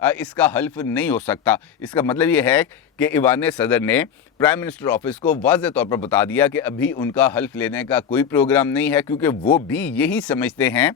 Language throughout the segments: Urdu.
اس کا حلف نہیں ہو سکتا۔ اس کا مطلب یہ ہے کہ ایوان صدر نے پرائم منسٹر آفس کو واضح طور پر بتا دیا کہ ابھی ان کا حلف لینے کا کوئی پروگرام نہیں ہے، کیونکہ وہ بھی یہی سمجھتے ہیں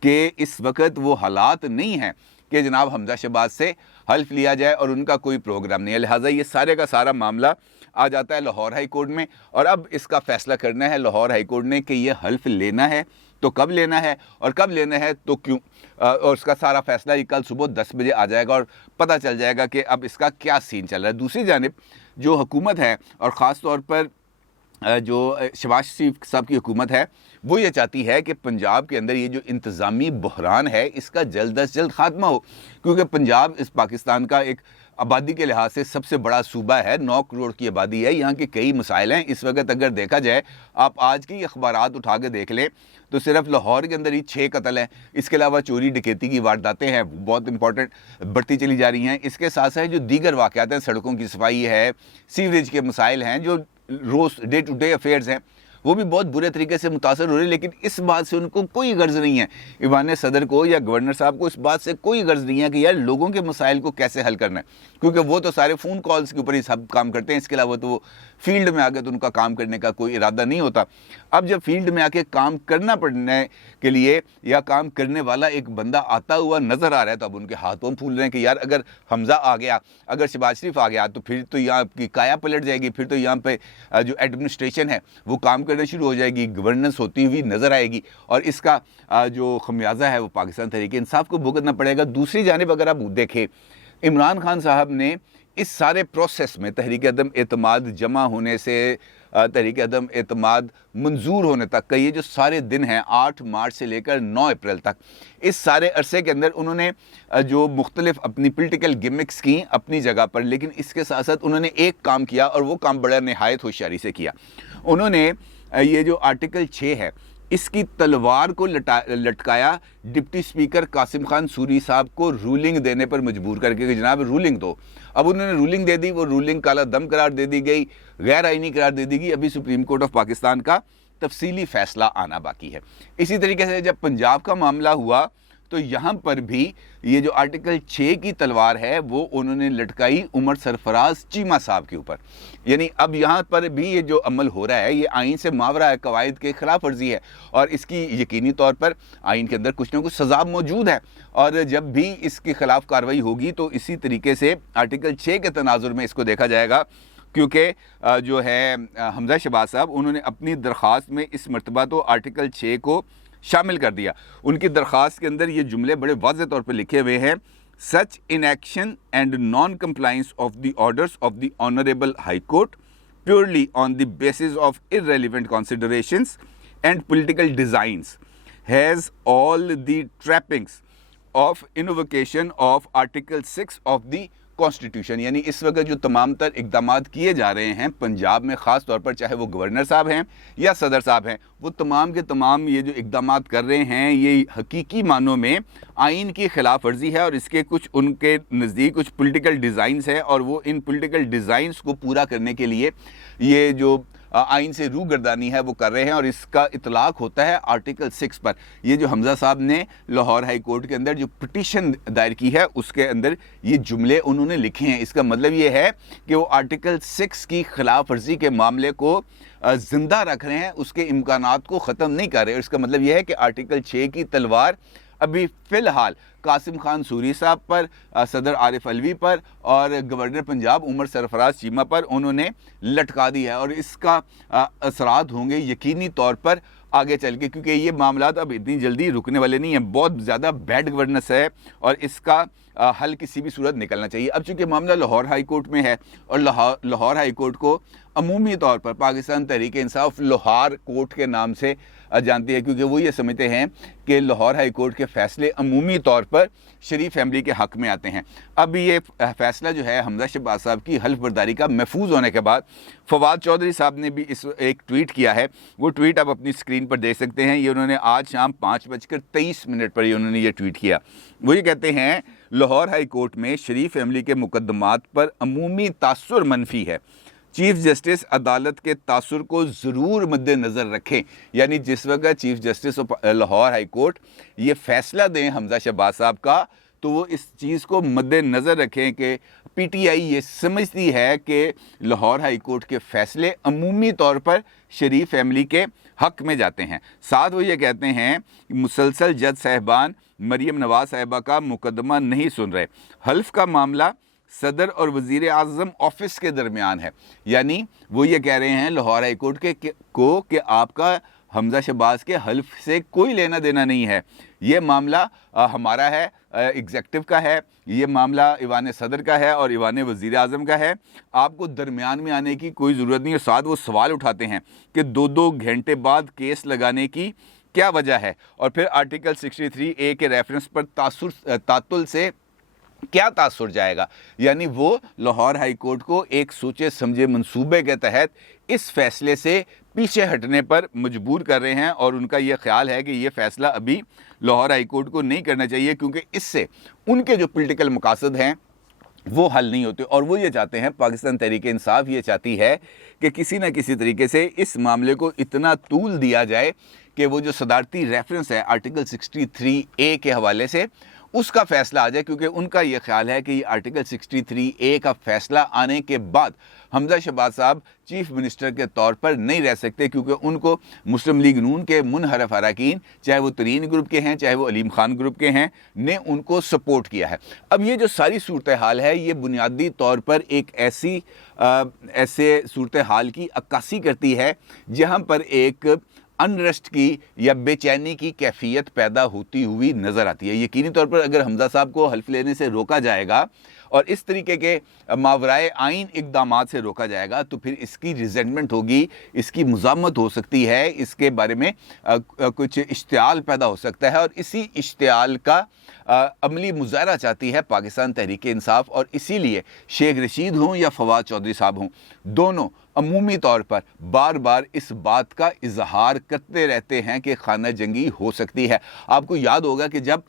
کہ اس وقت وہ حالات نہیں ہیں کہ جناب حمزہ شہباز سے حلف لیا جائے، اور ان کا کوئی پروگرام نہیں ہے۔ لہٰذا یہ سارے کا سارا معاملہ آ جاتا ہے لاہور ہائی کورٹ میں، اور اب اس کا فیصلہ کرنا ہے لاہور ہائی کورٹ نے کہ یہ حلف لینا ہے تو کب لینا ہے، اور کب لینا ہے تو کیوں، اور اس کا سارا فیصلہ یہ کل صبح 10 بجے آ جائے گا، اور پتہ چل جائے گا کہ اب اس کا کیا سین چل رہا ہے۔ دوسری جانب جو حکومت ہے، اور خاص طور پر جو شہباز شریف صاحب کی حکومت ہے، وہ یہ چاہتی ہے کہ پنجاب کے اندر یہ جو انتظامی بحران ہے اس کا جلد از جلد خاتمہ ہو، کیونکہ پنجاب اس پاکستان کا ایک آبادی کے لحاظ سے سب سے بڑا صوبہ ہے، 9 کروڑ کی آبادی ہے، یہاں کے کئی مسائل ہیں۔ اس وقت اگر دیکھا جائے، آپ آج کی اخبارات اٹھا کے دیکھ لیں تو صرف لاہور کے اندر ہی 6 قتل ہیں، اس کے علاوہ چوری ڈکیتی کی وارداتیں ہیں بہت امپورٹنٹ بڑھتی چلی جا رہی ہیں۔ اس کے ساتھ ساتھ جو دیگر واقعات ہیں، سڑکوں کی صفائی ہے، سیوریج کے مسائل ہیں، جو روز ڈے ٹو ڈے افیئرز ہیں، وہ بھی بہت برے طریقے سے متاثر ہو رہے ہیں، لیکن اس بات سے ان کو کوئی غرض نہیں ہے، ایوان صدر کو یا گورنر صاحب کو اس بات سے کوئی غرض نہیں ہے کہ یار لوگوں کے مسائل کو کیسے حل کرنا ہے، کیونکہ وہ تو سارے فون کالز کے اوپر ہی سب کام کرتے ہیں۔ اس کے علاوہ تو وہ فیلڈ میں آگے تو ان کا کام کرنے کا کوئی ارادہ نہیں ہوتا۔ اب جب فیلڈ میں آ کے کام کرنا پڑنے کے لیے یا کام کرنے والا ایک بندہ آتا ہوا نظر آ رہا ہے، تو اب ان کے ہاتھوں پھول رہے ہیں کہ یار اگر حمزہ آ گیا، اگر شہباز شریف آ گیا، تو پھر تو یہاں کی کایا پلٹ جائے گی، پھر تو یہاں پہ جو ایڈمنسٹریشن ہے وہ کام کرنا شروع ہو جائے گی، گورننس ہوتی ہوئی نظر آئے گی، اور اس کا جو خمیازہ ہے وہ پاکستان تحریک انصاف کو بھگتنا پڑے گا۔ دوسری جانب اگر آپ دیکھیں، عمران خان صاحب نے اس سارے پروسیس میں تحریک عدم اعتماد جمع ہونے سے تحریک عدم اعتماد منظور ہونے تک کا یہ جو سارے دن ہیں، 8 مارچ سے لے کر 9 اپریل تک، اس سارے عرصے کے اندر انہوں نے جو مختلف اپنی پولیٹیکل گمکس کی اپنی جگہ پر، لیکن اس کے ساتھ ساتھ انہوں نے ایک کام کیا، اور وہ کام بڑا نہایت ہوشیاری سے کیا۔ انہوں نے یہ جو آرٹیکل 6 ہے اس کی تلوار کو لٹکایا ڈپٹی سپیکر قاسم خان سوری صاحب کو رولنگ دینے پر مجبور کر کے کہ جناب رولنگ دو۔ اب انہوں نے رولنگ دے دی، وہ رولنگ کالا دم قرار دے دی گئی، غیر آئینی قرار دے دی گئی۔ ابھی سپریم کورٹ آف پاکستان کا تفصیلی فیصلہ آنا باقی ہے۔ اسی طریقے سے جب پنجاب کا معاملہ ہوا تو یہاں پر بھی یہ جو آرٹیکل 6 کی تلوار ہے وہ انہوں نے لٹکائی عمر سرفراز چیمہ صاحب کے اوپر، یعنی اب یہاں پر بھی یہ جو عمل ہو رہا ہے یہ آئین سے ماورا ہے، قواعد کے خلاف ورزی ہے، اور اس کی یقینی طور پر آئین کے اندر کچھ نہ کچھ سزا موجود ہے، اور جب بھی اس کے خلاف کارروائی ہوگی تو اسی طریقے سے آرٹیکل 6 کے تناظر میں اس کو دیکھا جائے گا، کیونکہ جو ہے حمزہ شہباز صاحب انہوں نے اپنی درخواست میں اس مرتبہ تو آرٹیکل 6 کو شامل کر دیا۔ ان کی درخواست کے اندر یہ جملے بڑے واضح طور پہ لکھے ہوئے ہیں: such inaction and non compliance of the orders of the honourable high court purely on the basis of irrelevant considerations and political designs has all the trappings of invocation of Article 6 of the constitution. یعنی اس وقت جو تمام تر اقدامات کیے جا رہے ہیں پنجاب میں، خاص طور پر چاہے وہ گورنر صاحب ہیں یا صدر صاحب ہیں، وہ تمام کے تمام یہ جو اقدامات کر رہے ہیں یہ حقیقی معنوں میں آئین کی خلاف ورزی ہے، اور اس کے کچھ ان کے نزدیک کچھ پولیٹیکل ڈیزائنز ہیں، اور وہ ان پولیٹیکل ڈیزائنز کو پورا کرنے کے لیے یہ جو آئین سے روگردانی ہے وہ کر رہے ہیں، اور اس کا اطلاق ہوتا ہے آرٹیکل 6 پر۔ یہ جو حمزہ صاحب نے لاہور ہائی کورٹ کے اندر جو پٹیشن دائر کی ہے اس کے اندر یہ جملے انہوں نے لکھے ہیں، اس کا مطلب یہ ہے کہ وہ آرٹیکل 6 کی خلاف ورزی کے معاملے کو زندہ رکھ رہے ہیں، اس کے امکانات کو ختم نہیں کر رہے۔ اس کا مطلب یہ ہے کہ آرٹیکل 6 کی تلوار ابھی فی الحال قاسم خان سوری صاحب پر، صدر عارف علوی پر، اور گورنر پنجاب عمر سرفراز چیمہ پر انہوں نے لٹکا دی ہے، اور اس کا اثرات ہوں گے یقینی طور پر آگے چل کے، کیونکہ یہ معاملات اب اتنی جلدی رکنے والے نہیں ہیں، بہت زیادہ بیڈ گورننس ہے، اور اس کا حل کسی بھی صورت نکلنا چاہیے۔ اب چونکہ معاملہ لاہور ہائی کورٹ میں ہے، اور لاہور ہائی کورٹ کو عمومی طور پر پاکستان تحریک انصاف لاہور کورٹ کے نام سے جانتی ہے، کیونکہ وہ یہ سمجھتے ہیں کہ لاہور ہائی کورٹ کے فیصلے عمومی طور پر شریف فیملی کے حق میں آتے ہیں۔ اب یہ فیصلہ جو ہے حمزہ شہباز صاحب کی حلف برداری کا محفوظ ہونے کے بعد، فواد چودھری صاحب نے بھی اس ایک ٹویٹ کیا ہے، وہ ٹویٹ آپ اپنی اسکرین پر دیکھ سکتے ہیں۔ یہ انہوں نے آج شام 5:23 پر انہوں نے یہ ٹویٹ کیا۔ وہ یہ کہتے ہیں: لاہور ہائی کورٹ میں شریف فیملی کے مقدمات پر عمومی تاثر منفی ہے، چیف جسٹس عدالت کے تاثر کو ضرور مد نظر رکھیں۔ یعنی جس وقت chief justice Lahore high court یہ فیصلہ دیں حمزہ شہباز صاحب کا، تو وہ اس چیز کو مد نظر رکھیں کہ پی ٹی آئی یہ سمجھتی ہے کہ لاہور ہائی کورٹ کے فیصلے عمومی طور پر شریف فیملی کے حق میں جاتے ہیں۔ ساتھ وہ یہ کہتے ہیں کہ مسلسل جج صاحبان مریم نواز صاحبہ کا مقدمہ نہیں سن رہے، حلف کا معاملہ صدر اور وزیر اعظم آفس کے درمیان ہے۔ یعنی وہ یہ کہہ رہے ہیں لاہور ہائی کورٹ کو کہ آپ کا حمزہ شہباز کے حلف سے کوئی لینا دینا نہیں ہے، یہ معاملہ ہمارا ہے، ایگزیکٹو کا ہے، یہ معاملہ ایوان صدر کا ہے اور ایوان وزیر اعظم کا ہے، آپ کو درمیان میں آنے کی کوئی ضرورت نہیں ہے۔ ساتھ وہ سوال اٹھاتے ہیں کہ 2 گھنٹے بعد کیس لگانے کی کیا وجہ ہے، اور پھر آرٹیکل 63A کے ریفرنس پر تعطل سے کیا تاثر جائے گا۔ یعنی وہ لاہور ہائی کورٹ کو ایک سوچے سمجھے منصوبے کے تحت اس فیصلے سے پیچھے ہٹنے پر مجبور کر رہے ہیں، اور ان کا یہ خیال ہے کہ یہ فیصلہ ابھی لاہور ہائی کورٹ کو نہیں کرنا چاہیے، کیونکہ اس سے ان کے جو پولیٹیکل مقاصد ہیں وہ حل نہیں ہوتے، اور وہ یہ چاہتے ہیں، پاکستان تحریک انصاف یہ چاہتی ہے کہ کسی نہ کسی طریقے سے اس معاملے کو اتنا طول دیا جائے کہ وہ جو صدارتی ریفرنس ہے آرٹیکل 63A کے حوالے سے اس کا فیصلہ آ جائے، کیونکہ ان کا یہ خیال ہے کہ یہ آرٹیکل 63A کا فیصلہ آنے کے بعد حمزہ شہباز صاحب چیف منسٹر کے طور پر نہیں رہ سکتے، کیونکہ ان کو مسلم لیگ نون کے منحرف اراکین، چاہے وہ ترین گروپ کے ہیں چاہے وہ علیم خان گروپ کے ہیں، نے ان کو سپورٹ کیا ہے۔ اب یہ جو ساری صورتحال ہے یہ بنیادی طور پر ایک ایسے صورتحال کی عکاسی کرتی ہے جہاں پر ایک انریسٹ کی یا بے چینی کی کیفیت پیدا ہوتی ہوئی نظر آتی ہے۔ یقینی طور پر اگر حمزہ صاحب کو حلف لینے سے روکا جائے گا اور اس طریقے کے ماورائے آئین اقدامات سے روکا جائے گا تو پھر اس کی ریزنٹمنٹ ہوگی، اس کی مزاحمت ہو سکتی ہے، اس کے بارے میں کچھ اشتعال پیدا ہو سکتا ہے، اور اسی اشتعال کا عملی مظاہرہ چاہتی ہے پاکستان تحریک انصاف، اور اسی لیے شیخ رشید ہوں یا فواد چودھری صاحب ہوں، دونوں عمومی طور پر بار بار اس بات کا اظہار کرتے رہتے ہیں کہ خانہ جنگی ہو سکتی ہے۔ آپ کو یاد ہوگا کہ جب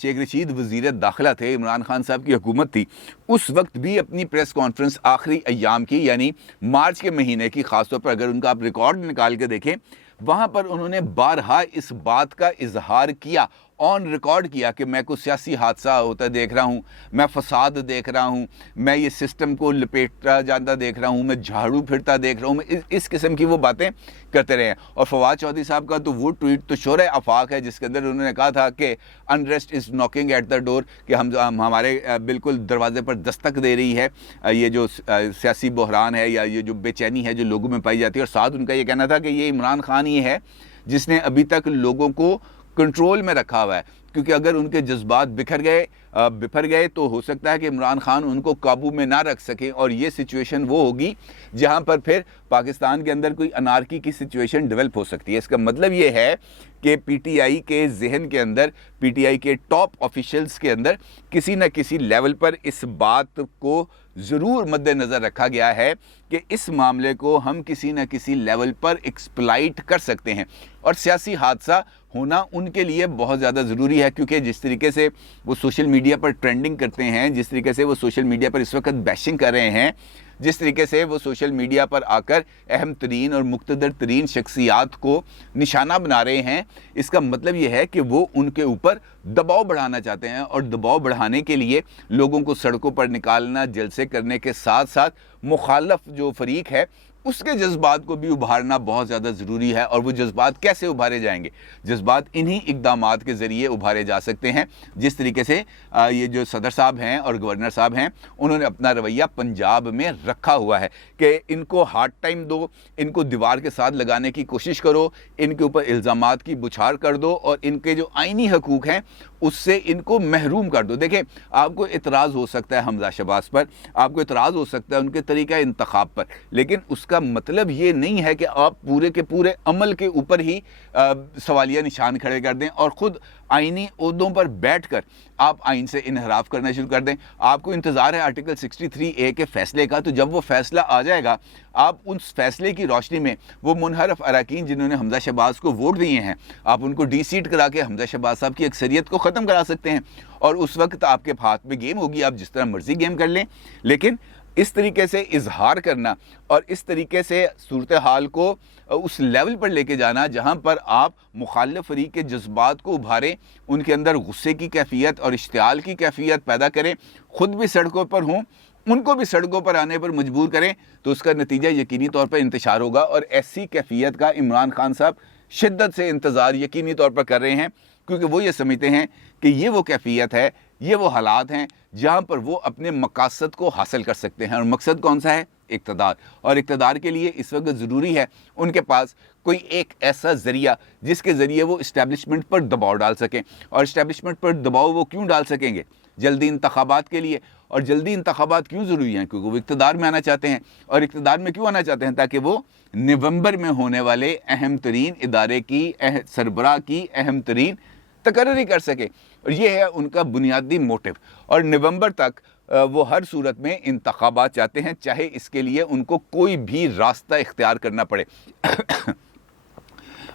شیخ رشید وزیر داخلہ تھے، عمران خان صاحب کی حکومت تھی، اس وقت بھی اپنی پریس کانفرنس آخری ایام کی یعنی مارچ کے مہینے کی، خاص طور پر اگر ان کا آپ ریکارڈ نکال کے دیکھیں، وہاں پر انہوں نے بارہا اس بات کا اظہار کیا، آن ریکارڈ کیا کہ میں کوئی سیاسی حادثہ ہوتا دیکھ رہا ہوں، میں فساد دیکھ رہا ہوں، میں یہ سسٹم کو لپیٹا جاتا دیکھ رہا ہوں، میں جھاڑو پھرتا دیکھ رہا ہوں، میں اس قسم کی وہ باتیں کرتے رہے ہیں۔ اور فواد چودھری صاحب کا تو وہ ٹویٹ تو شورۂ آفاق ہے جس کے اندر انہوں نے کہا تھا کہ unrest is knocking at the door, کہ ہمارے بالکل دروازے پر دستک دے رہی ہے یہ جو سیاسی بحران ہے یا یہ جو بے چینی ہے جو لوگوں میں پائی جاتی ہے۔ اور ساتھ ان کا یہ کہنا تھا کہ یہ عمران خان ہی ہے جس نے ابھی تک لوگوں کو کنٹرول میں رکھا ہوا ہے، کیونکہ اگر ان کے جذبات بکھر گئے تو ہو سکتا ہے کہ عمران خان ان کو قابو میں نہ رکھ سکیں، اور یہ سچویشن وہ ہوگی جہاں پر پھر پاکستان کے اندر کوئی انارکی کی سچویشن ڈیولپ ہو سکتی ہے۔ اس کا مطلب یہ ہے کہ پی ٹی آئی کے ذہن کے اندر، پی ٹی آئی کے ٹاپ آفیشلز کے اندر کسی نہ کسی لیول پر اس بات کو ضرور مد نظر رکھا گیا ہے کہ اس معاملے کو ہم کسی نہ کسی لیول پر ایکسپلائٹ کر سکتے ہیں، اور سیاسی حادثہ ہونا ان کے لیے بہت زیادہ ضروری ہے، کیونکہ جس طریقے سے وہ سوشل میڈیا پر ٹرینڈنگ کرتے ہیں، جس طریقے سے وہ سوشل میڈیا پر اس وقت بیشنگ کر رہے ہیں، جس طریقے سے وہ سوشل میڈیا پر آ کر اہم ترین اور مقتدر ترین شخصیات کو نشانہ بنا رہے ہیں، اس کا مطلب یہ ہے کہ وہ ان کے اوپر دباؤ بڑھانا چاہتے ہیں، اور دباؤ بڑھانے کے لیے لوگوں کو سڑکوں پر نکالنا، جلسے کرنے کے ساتھ ساتھ مخالف جو فریق ہے اس کے جذبات کو بھی ابھارنا بہت زیادہ ضروری ہے۔ اور وہ جذبات کیسے ابھارے جائیں گے؟ جذبات انہی اقدامات کے ذریعے ابھارے جا سکتے ہیں جس طریقے سے یہ جو صدر صاحب ہیں اور گورنر صاحب ہیں انہوں نے اپنا رویہ پنجاب میں رکھا ہوا ہے کہ ان کو ہارڈ ٹائم دو، ان کو دیوار کے ساتھ لگانے کی کوشش کرو، ان کے اوپر الزامات کی بچھاڑ کر دو، اور ان کے جو آئینی حقوق ہیں اس سے ان کو محروم کر دو۔ دیکھیں، آپ کو اعتراض ہو سکتا ہے حمزہ شہباز پر، آپ کو اعتراض ہو سکتا ہے ان کے طریقہ انتخاب پر، لیکن اس کا مطلب یہ نہیں ہے کہ آپ پورے کے پورے عمل کے اوپر ہی سوالیہ نشان کھڑے کر دیں اور خود آئینی عہدوں پر بیٹھ کر آپ آئین سے انحراف کرنا شروع کر دیں۔ آپ کو انتظار ہے آرٹیکل 63A کے فیصلے کا، تو جب وہ فیصلہ آ جائے گا آپ اس فیصلے کی روشنی میں وہ منحرف اراکین جنہوں نے حمزہ شہباز کو ووٹ دیے ہیں، آپ ان کو ڈی سیٹ کرا کے حمزہ شہباز صاحب کی اکثریت کو ختم کرا سکتے ہیں، اور اس وقت آپ کے ہاتھ میں گیم ہوگی، آپ جس طرح مرضی گیم کر لیں، لیکن اس طریقے سے اظہار کرنا اور اس طریقے سے صورتحال کو اس لیول پر لے کے جانا جہاں پر آپ مخالف فریق کے جذبات کو ابھاریں، ان کے اندر غصے کی کیفیت اور اشتعال کی کیفیت پیدا کریں، خود بھی سڑکوں پر ہوں، ان کو بھی سڑکوں پر آنے پر مجبور کریں، تو اس کا نتیجہ یقینی طور پر انتشار ہوگا۔ اور ایسی کیفیت کا عمران خان صاحب شدت سے انتظار یقینی طور پر کر رہے ہیں، کیونکہ وہ یہ سمجھتے ہیں کہ یہ وہ کیفیت ہے، یہ وہ حالات ہیں جہاں پر وہ اپنے مقاصد کو حاصل کر سکتے ہیں۔ اور مقصد کون سا ہے؟ اقتدار۔ اور اقتدار کے لیے اس وقت ضروری ہے ان کے پاس کوئی ایک ایسا ذریعہ جس کے ذریعے وہ اسٹیبلشمنٹ پر دباؤ ڈال سکیں۔ اور اسٹیبلشمنٹ پر دباؤ وہ کیوں ڈال سکیں گے؟ جلدی انتخابات کے لیے۔ اور جلدی انتخابات کیوں ضروری ہیں؟ کیونکہ وہ اقتدار میں آنا چاہتے ہیں۔ اور اقتدار میں کیوں آنا چاہتے ہیں؟ تاکہ وہ نومبر میں ہونے والے اہم ترین ادارے کی سربراہ کی اہم ترین تقرری کر سکے۔ اور یہ ہے ان کا بنیادی موٹو۔ اور نومبر تک وہ ہر صورت میں انتخابات چاہتے ہیں، چاہے اس کے لیے ان کو کوئی بھی راستہ اختیار کرنا پڑے۔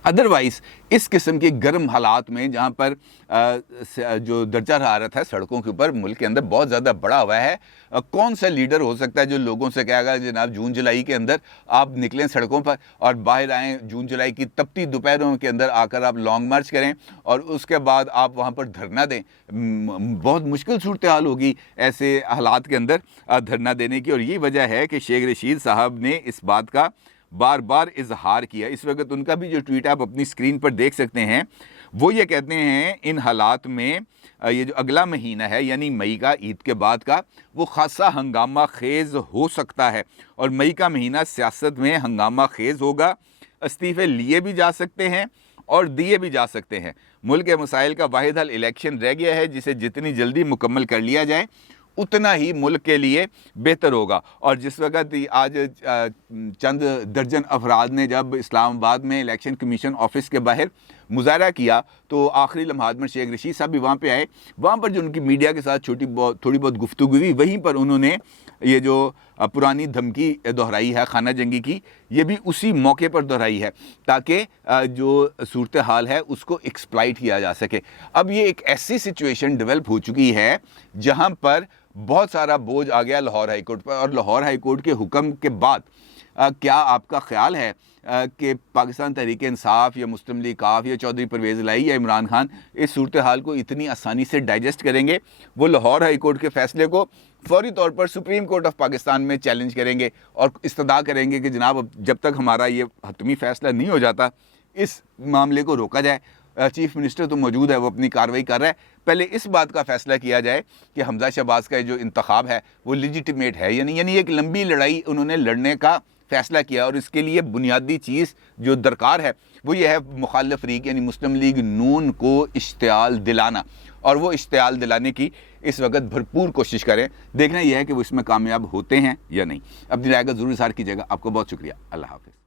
ادروائز اس قسم کے گرم حالات میں جہاں پر جو درجہ حرارت ہے سڑکوں کے اوپر ملک کے اندر بہت زیادہ بڑا ہوا ہے، کون سا لیڈر ہو سکتا ہے جو لوگوں سے کہے گا جناب جون جولائی کے اندر آپ نکلیں سڑکوں پر اور باہر آئیں، جون جولائی کی تپتی دوپہروں کے اندر آ کر آپ لانگ مارچ کریں اور اس کے بعد آپ وہاں پر دھرنا دیں؟ بہت مشکل صورتحال ہوگی ایسے حالات کے اندر دھرنا دینے کی۔ اور یہی وجہ ہے کہ شیخ رشید صاحب نے اس بات کا بار بار اظہار کیا۔ اس وقت ان کا بھی جو ٹویٹ آپ اپنی سکرین پر دیکھ سکتے ہیں، وہ یہ کہتے ہیں ان حالات میں یہ جو اگلا مہینہ ہے یعنی مئی کا، عید کے بعد کا، وہ خاصا ہنگامہ خیز ہو سکتا ہے۔ اور مئی کا مہینہ سیاست میں ہنگامہ خیز ہوگا، استعفے لیے بھی جا سکتے ہیں اور دیے بھی جا سکتے ہیں۔ ملک کے مسائل کا واحد حل الیکشن رہ گیا ہے، جسے جتنی جلدی مکمل کر لیا جائے اتنا ہی ملک کے لیے بہتر ہوگا۔ اور جس وقت آج چند درجن افراد نے جب اسلام آباد میں الیکشن کمیشن آفس کے باہر مظاہرہ کیا تو آخری لمحات میں شیخ رشید صاحب بھی وہاں پہ آئے۔ وہاں پر جو ان کی میڈیا کے ساتھ تھوڑی بہت گفتگو ہوئی، وہیں پر انہوں نے یہ جو پرانی دھمکی دہرائی ہے خانہ جنگی کی، یہ بھی اسی موقع پر دہرائی ہے تاکہ جو صورتحال ہے اس کو ایکسپلائٹ کیا جا سکے۔ اب یہ ایک ایسی سچویشن ڈیولپ ہو چکی ہے جہاں پر بہت سارا بوجھ آ گیا لاہور ہائی کورٹ پر۔ اور لاہور ہائی کورٹ کے حکم کے بعد کیا آپ کا خیال ہے کہ پاکستان تحریک انصاف یا مسلم لیگ کاف یا چودھری پرویز الہی یا عمران خان اس صورتحال کو اتنی آسانی سے ڈائجسٹ کریں گے؟ وہ لاہور ہائی کورٹ کے فیصلے کو فوری طور پر سپریم کورٹ آف پاکستان میں چیلنج کریں گے اور استدعا کریں گے کہ جناب جب تک ہمارا یہ حتمی فیصلہ نہیں ہو جاتا اس معاملے کو روکا جائے۔ چیف منسٹر تو موجود ہے، وہ اپنی کارروائی کر رہا ہے، پہلے اس بات کا فیصلہ کیا جائے کہ حمزہ شہباز کا جو انتخاب ہے وہ لیجیٹیمیٹ ہے یا نہیں۔ یعنی ایک لمبی لڑائی انہوں نے لڑنے کا فیصلہ کیا اور اس کے لیے بنیادی چیز جو درکار ہے وہ یہ ہے مخالف فریق یعنی مسلم لیگ نون کو اشتعال دلانا، اور وہ اشتعال دلانے کی اس وقت بھرپور کوشش کریں۔ دیکھنا یہ ہے کہ وہ اس میں کامیاب ہوتے ہیں یا نہیں۔ اپنی رائے کا ضرور اظہار کیجیے گا۔ آپ کو بہت شکریہ۔ اللہ حافظ۔